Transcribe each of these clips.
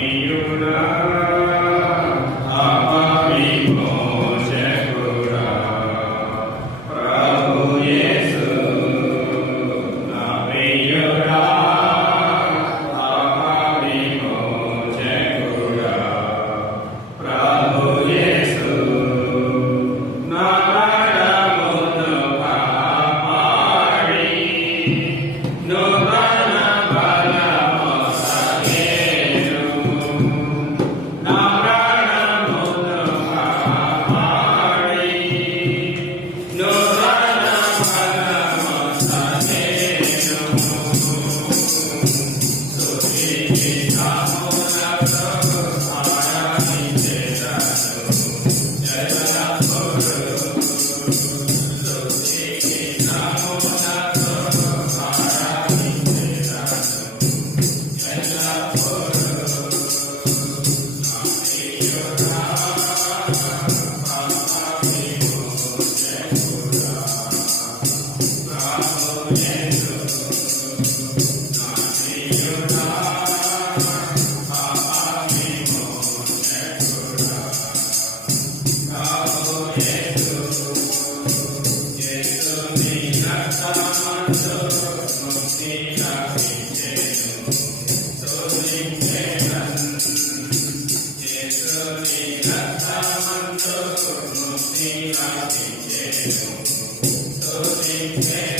you know. Amen.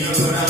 You're not.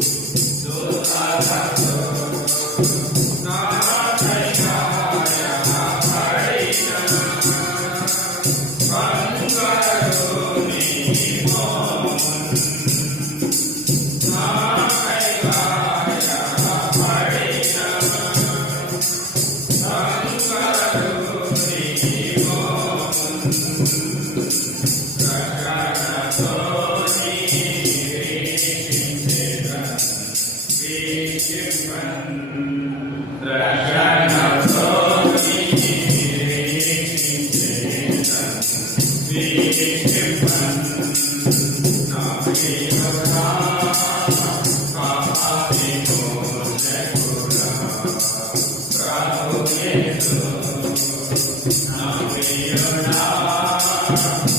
Suraha. now we are na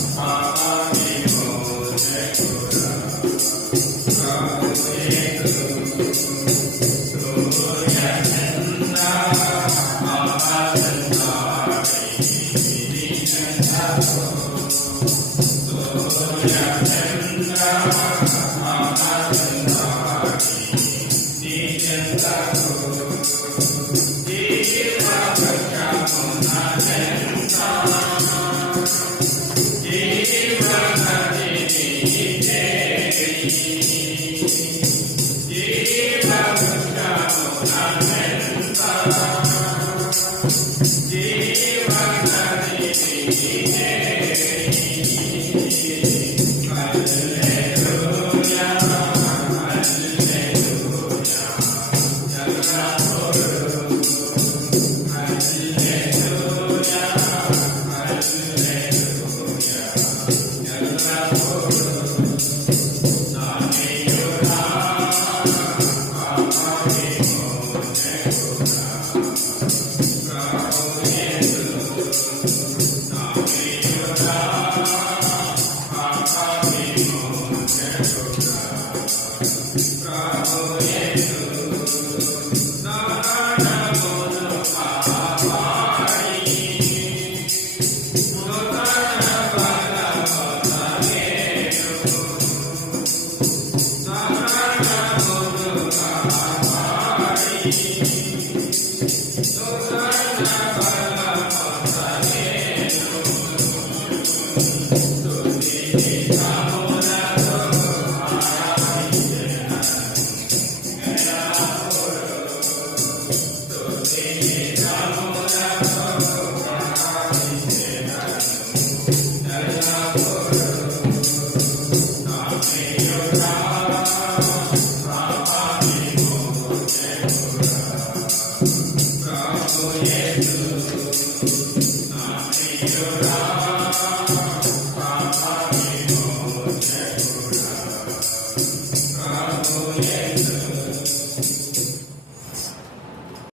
love. Yes.